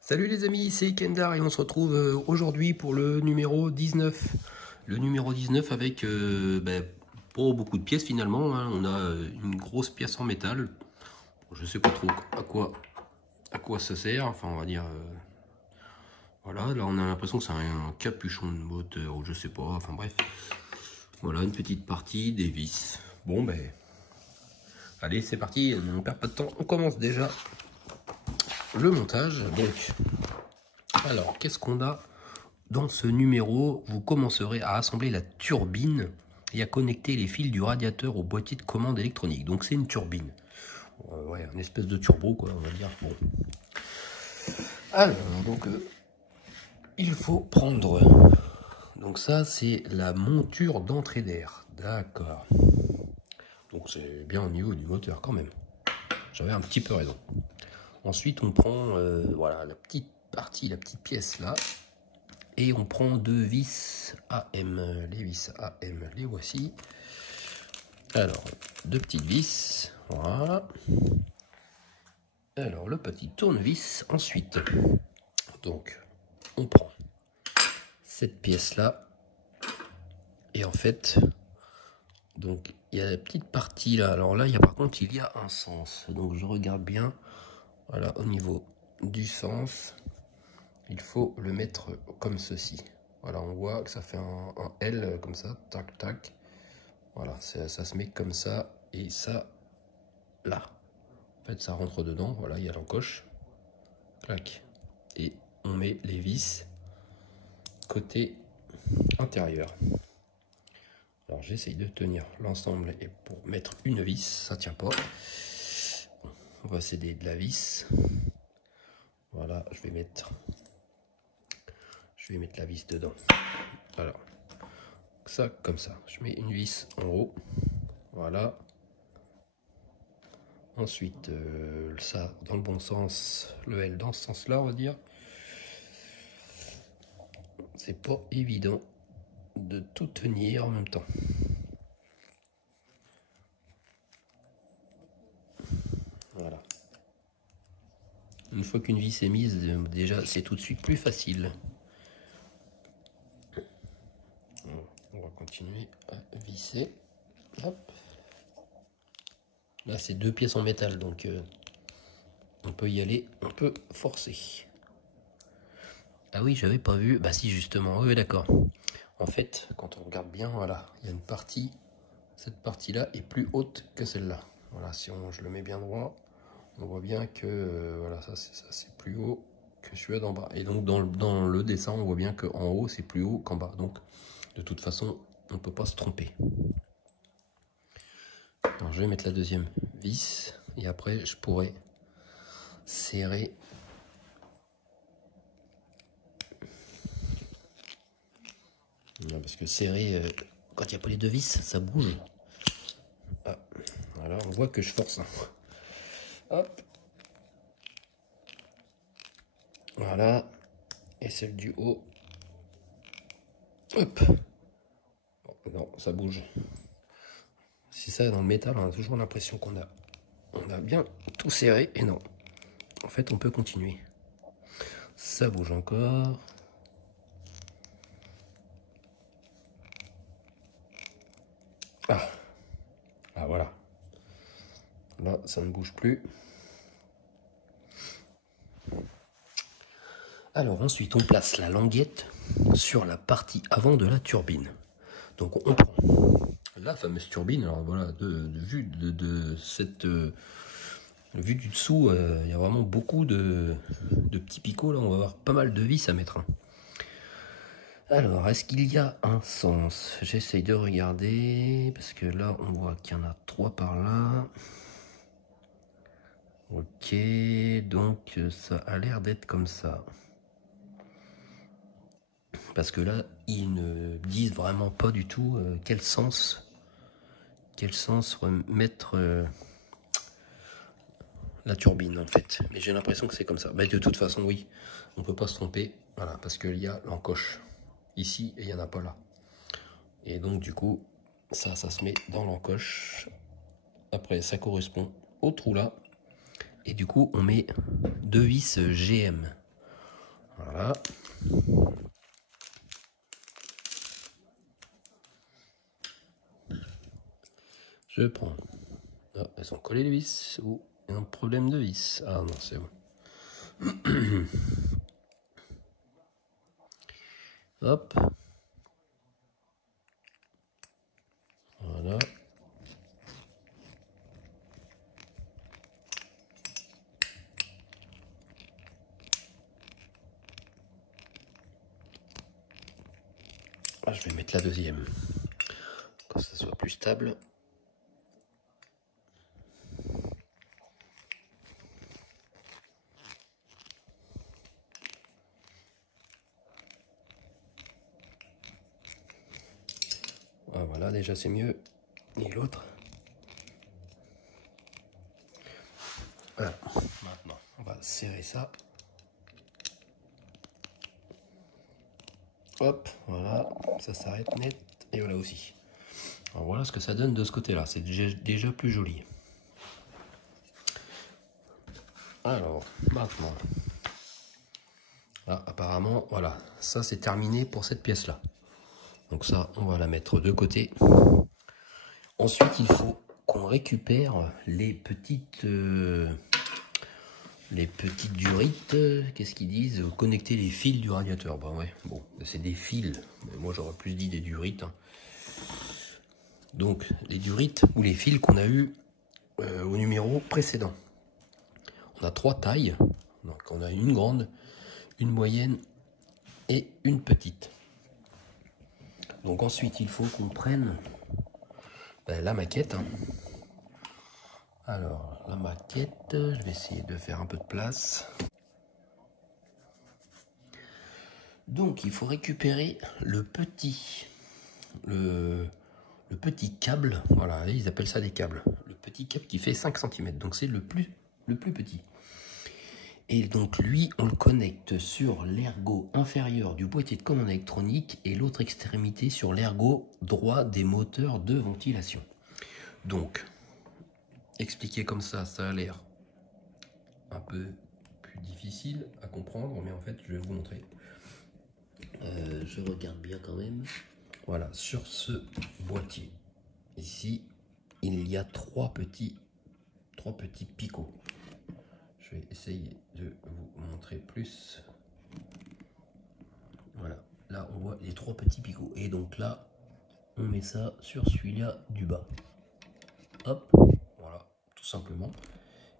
Salut les amis, c'est Kendar et on se retrouve aujourd'hui pour le numéro 19. Le numéro 19 avec pas beaucoup de pièces finalement, hein. On a une grosse pièce en métal. Je sais pas trop à quoi ça sert, enfin on va dire... voilà, là on a l'impression que c'est un capuchon de moteur ou je sais pas, enfin bref. Voilà, une petite partie, des vis. Bon allez c'est parti, on perd pas de temps, on commence déjà le montage. Donc, alors qu'est-ce qu'on a dans ce numéro? Vous commencerez à assembler la turbine et à connecter les fils du radiateur au boîtier de commande électronique. Donc c'est une turbine. Ouais, une espèce de turbo quoi, on va dire. Bon. Alors, donc il faut prendre... Donc ça c'est la monture d'entrée d'air. D'accord. Donc c'est bien au niveau du moteur quand même. J'avais un petit peu raison. Ensuite on prend voilà la petite partie, la petite pièce là. Et on prend deux vis AM. Les vis AM, les voici. Alors, deux petites vis. Voilà. Alors, le petit tournevis. Ensuite, donc, on prend cette pièce-là. Et en fait, donc, il y a la petite partie là. Alors là, par contre, il y a un sens. Donc, je regarde bien. Voilà, au niveau du sens, il faut le mettre comme ceci. Voilà, on voit que ça fait un L comme ça. Tac, tac. Voilà, ça se met comme ça et ça là. En fait, ça rentre dedans. Voilà, il y a l'encoche. Clac. Et on met les vis côté intérieur. Alors, j'essaye de tenir l'ensemble et pour mettre une vis, ça tient pas. On va céder de la vis. Voilà, je vais mettre la vis dedans. Voilà. Ça, comme ça. Je mets une vis en haut. Voilà. Ensuite, ça dans le bon sens, le L dans ce sens-là, on va dire. C'est pas évident de tout tenir en même temps. Voilà. Une fois qu'une vis est mise, déjà c'est tout de suite plus facile. On va continuer à visser. Hop. Là c'est deux pièces en métal, donc on peut y aller, on peut forcer. Ah oui, j'avais pas vu. Bah si, justement, oui d'accord. En fait, quand on regarde bien, voilà, il y a une partie, cette partie-là est plus haute que celle-là. Voilà, si je le mets bien droit, on voit bien que voilà, ça c'est plus haut que celui-là d'en bas. Et donc dans le dessin, on voit bien qu'en haut c'est plus haut qu'en bas. Donc de toute façon, on ne peut pas se tromper. Alors je vais mettre la deuxième vis et après je pourrais serrer. Non, parce que serrer, quand il n'y a pas les deux vis, ça bouge. Ah, voilà, on voit que je force. Hop. Voilà. Et celle du haut. Hop. Non, ça bouge. C'est ça, dans le métal, on a toujours l'impression qu'on a bien tout serré. Et non. En fait, on peut continuer. Ça bouge encore. Ah, voilà. Là, ça ne bouge plus. Alors ensuite, on place la languette sur la partie avant de la turbine. Donc on prend la fameuse turbine. Alors voilà, vue vue du dessous, il y a vraiment beaucoup de petits picots. Là, on va avoir pas mal de vis à mettre. Alors, est-ce qu'il y a un sens? J'essaye de regarder, parce que là, on voit qu'il y en a 3 par là. Ok, donc ça a l'air d'être comme ça. Parce que là, ils ne disent vraiment pas du tout quel sens mettre la turbine en fait. Mais j'ai l'impression que c'est comme ça. Bah, de toute façon, oui, on peut pas se tromper. Voilà, parce qu'il y a l'encoche ici et il n'y en a pas là. Et donc du coup, ça se met dans l'encoche. Après, ça correspond au trou là. Et du coup, on met 2 vis GM. Voilà. Je prends. Ah, elles sont collées les vis ou un problème de vis. Ah non, c'est bon. Hop. Voilà. Ah, je vais mettre la deuxième. Quand ça soit plus stable. Ah, voilà, déjà c'est mieux. Et l'autre. Voilà. Maintenant, on va serrer ça. Hop, voilà, ça s'arrête net. Et voilà aussi. Alors voilà ce que ça donne de ce côté-là. C'est déjà plus joli. Alors, maintenant. Là, apparemment, voilà. Ça, c'est terminé pour cette pièce-là. Donc ça, on va la mettre de côté. Ensuite, il faut qu'on récupère les petites durites. Qu'est-ce qu'ils disent? Connecter les fils du radiateur. Bah ouais, bon, c'est des fils. Mais moi, j'aurais plus dit des durites. Hein. Donc, les durites ou les fils qu'on a eu au numéro précédent. On a 3 tailles. Donc, on a une grande, une moyenne et une petite. Donc ensuite, il faut qu'on prenne la maquette. Hein. Alors, la maquette, je vais essayer de faire un peu de place. Donc, il faut récupérer le petit câble. Voilà, ils appellent ça des câbles. Le petit câble qui fait 5 cm. Donc, c'est le plus petit. Et donc, lui, on le connecte sur l'ergot inférieur du boîtier de commande électronique et l'autre extrémité sur l'ergot droit des moteurs de ventilation. Donc, expliqué comme ça a l'air un peu plus difficile à comprendre, mais en fait, je vais vous montrer. Je regarde bien quand même. Voilà, sur ce boîtier, ici, il y a trois petits picots. Je vais essayer de vous montrer plus. Voilà, là, on voit les 3 petits picots. Et donc là, on met ça sur celui-là du bas. Hop, voilà, tout simplement.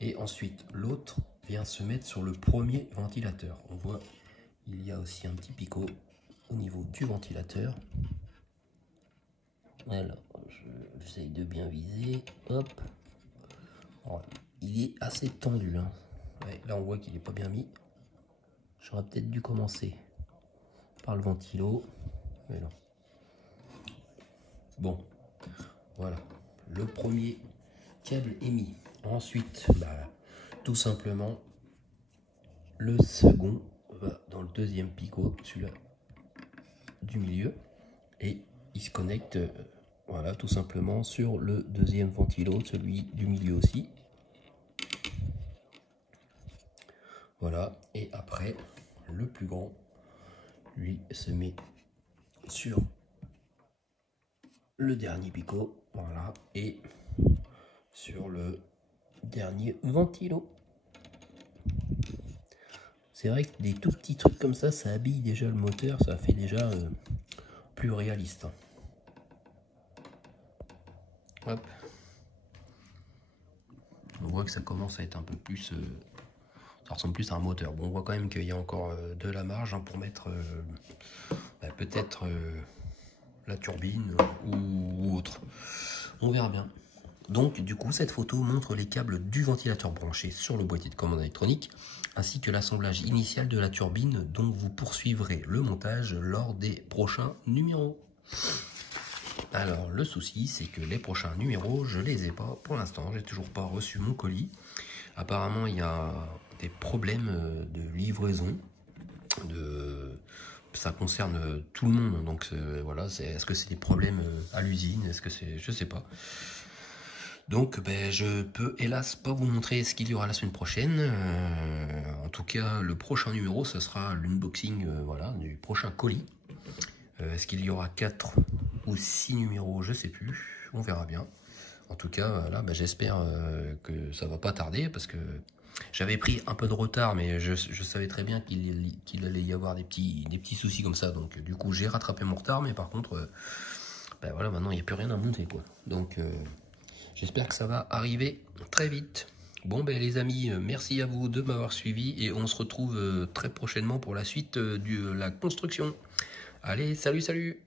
Et ensuite, l'autre vient se mettre sur le premier ventilateur. On voit, il y a aussi un petit picot au niveau du ventilateur. Alors, j'essaye de bien viser. Hop. Voilà. Il est assez tendu. Hein. Ouais, là, on voit qu'il n'est pas bien mis. J'aurais peut-être dû commencer par le ventilo. Mais non. Bon. Voilà. Le premier câble est mis. Ensuite, tout simplement, le second va dans le deuxième picot, celui-là du milieu. Et il se connecte, voilà, tout simplement sur le deuxième ventilo, celui du milieu aussi. Voilà, et après, le plus grand, lui, se met sur le dernier picot, voilà, et sur le dernier ventilo. C'est vrai que des tout petits trucs comme ça, ça habille déjà le moteur, ça fait déjà plus réaliste. Hop. On voit que ça commence à être un peu plus... ça ressemble plus à un moteur. Bon, on voit quand même qu'il y a encore de la marge pour mettre peut-être la turbine ou autre. On verra bien. Donc, du coup, cette photo montre les câbles du ventilateur branchés sur le boîtier de commande électronique, ainsi que l'assemblage initial de la turbine dont vous poursuivrez le montage lors des prochains numéros. Alors, le souci, c'est que les prochains numéros, je les ai pas pour l'instant. J'ai toujours pas reçu mon colis. Apparemment, il y a des problèmes de livraison. Ça concerne tout le monde. Donc voilà, est-ce que c'est des problèmes à l'usine? Est-ce que c'est... Je sais pas. Donc ben, je peux hélas pas vous montrer ce qu'il y aura la semaine prochaine. En tout cas, le prochain numéro, ce sera l'unboxing voilà, du prochain colis. Est-ce qu'il y aura 4 ou 6 numéros? Je sais plus. On verra bien. En tout cas, là, ben, j'espère que ça va pas tarder parce que j'avais pris un peu de retard, mais je savais très bien qu'il allait y avoir des petits soucis comme ça. Donc du coup, j'ai rattrapé mon retard, mais par contre, ben, voilà, maintenant il n'y a plus rien à monter, quoi. Donc j'espère que ça va arriver très vite. Bon ben les amis, merci à vous de m'avoir suivi et on se retrouve très prochainement pour la suite de la construction. Allez, salut, salut!